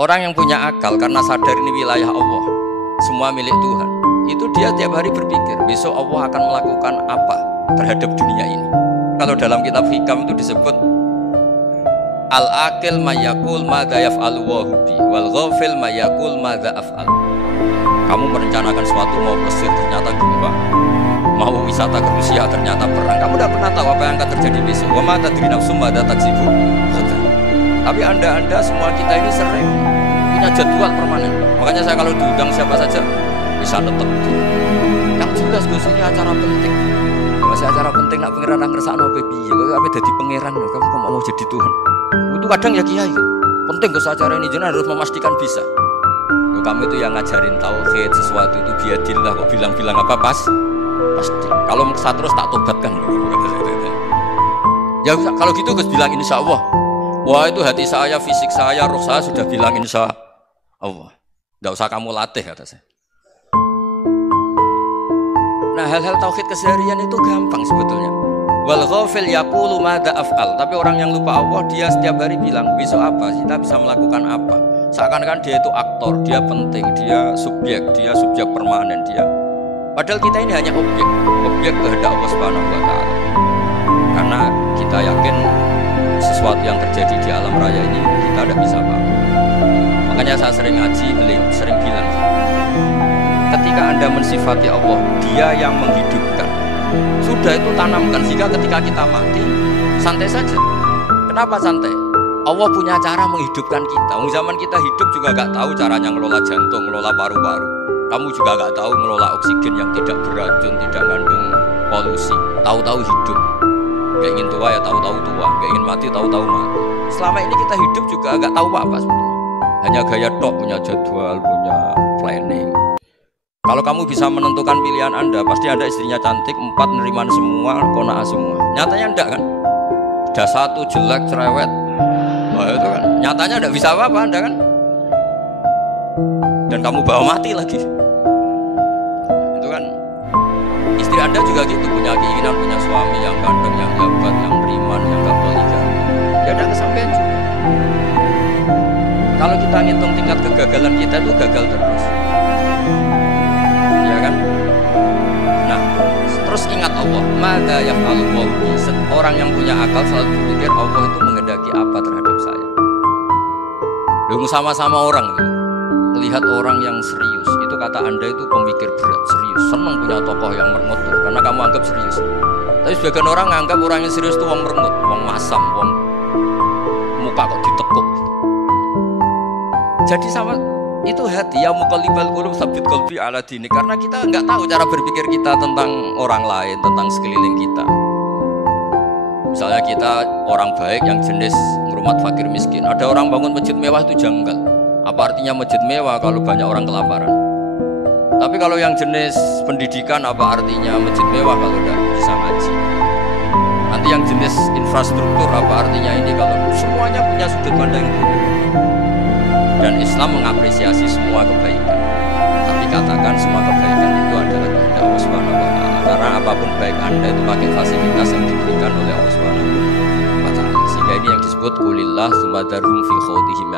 Orang yang punya akal karena sadar ini wilayah Allah, semua milik Tuhan, itu dia tiap hari berpikir besok Allah akan melakukan apa terhadap dunia ini. Kalau dalam kitab Hikam itu disebut al-aqil mayakul madza yaf'alu wa hubi wal ghafil mayakul madza af'al. Kamu merencanakan sesuatu mau Mesir ternyata gempa, mau wisata ke Rusia ternyata perang. Kamu tidak pernah tahu apa yang akan terjadi besok. Wa ma tadri nafsum madza taksibu. Tapi anda semua kita ini sering punya jadwal permanen. Makanya saya kalau diundang siapa saja bisa tetap. Yang jelas Gus ini acara penting. Masih acara penting nak pangeran nang ngersakno piye? Kowe ape dadi pangeran kamu kok mau jadi Tuhan. Itu kadang ya kiai. Penting Gus acara ini jenengan harus memastikan bisa. Loh, kamu itu yang ngajarin tauhid sesuatu itu biadillah kok bilang-bilang apa pasti. Kalau maksa terus tak tobatkan. Ya kalau gitu Gus bilang insya Allah. Wah itu hati saya, fisik saya, roh saya sudah bilang insya Allah. Gak usah kamu latih kata saya. Nah hal-hal tauhid keseharian itu gampang sebetulnya. Wal ghafil yaqulu madza af'al. Tapi orang yang lupa Allah dia setiap hari bilang besok apa, kita bisa melakukan apa. Seakan-akan dia itu aktor, dia penting, dia subjek permanen dia. Padahal kita ini hanya objek kehendak Allah Subhanahu wa taala. Karena kita yakin sesuatu yang terjadi di alam raya ini kita tidak bisa paham. Makanya saya sering ngaji, beliau sering bilang, ketika Anda mensifati Allah, Dia yang menghidupkan. Sudah itu tanamkan sehingga ketika kita mati santai saja. Kenapa santai? Allah punya cara menghidupkan kita. Zaman kita hidup juga gak tahu caranya ngelola jantung, ngelola paru-paru. Kamu juga gak tahu ngelola oksigen yang tidak beracun, tidak mengandung polusi. Tahu-tahu hidup. Gak ingin tua ya tahu-tahu tua, gak ingin mati tahu-tahu mati. Selama ini kita hidup juga gak tahu apa sebetulnya. Hanya gaya tok, punya jadwal, punya planning. Kalau kamu bisa menentukan pilihan Anda, pasti Anda istrinya cantik, 4 neriman semua, kona'ah semua. Nyatanya enggak kan? Ada 1 jelek, cerewet. Wah itu kan, nyatanya enggak bisa apa-apa Anda kan? Dan kamu bawa mati lagi. Itu kan, istri Anda juga gitu, punya keinginan, punya suami yang ganteng, yang hebat, yang beriman, yang gak poligami. Ya enggak kesampaian juga. Kalau kita ngitung tingkat kegagalan kita itu gagal terus. Nah, terus ingat Allah. Maka yang Allah orang yang punya akal selalu berpikir Allah itu menghendaki apa terhadap saya. Lalu sama-sama orang melihat orang yang serius itu kata Anda itu pemikir berat, serius, senang punya tokoh yang merengut karena kamu anggap serius. Tapi sebagian orang anggap orang yang serius itu wong merengut, wong masam, wong muka kok ditekuk. Jadi sama itu hati ya muqallibal qulub tsabbit qalbi ala dinik, karena kita nggak tahu cara berpikir kita tentang orang lain, tentang sekeliling kita. Misalnya kita orang baik yang jenis ngurmat fakir miskin, ada orang bangun masjid mewah itu janggal. Apa artinya masjid mewah kalau banyak orang kelaparan? Tapi kalau yang jenis pendidikan, apa artinya masjid mewah kalau udah bisa ngaji? Nanti yang jenis infrastruktur, apa artinya ini kalau semuanya punya sudut pandang yang berbeda. Dan Islam mengapresiasi semua kebaikan. Tapi katakan semua kebaikan itu adalah kehendak Allah Subhanahu wa taala. Karena apapun baik Anda itu pakai fasilitas yang diberikan oleh Allah Subhanahu wa taala. Sehingga ini yang disebut kulillah sumadarhum fi khawdihim.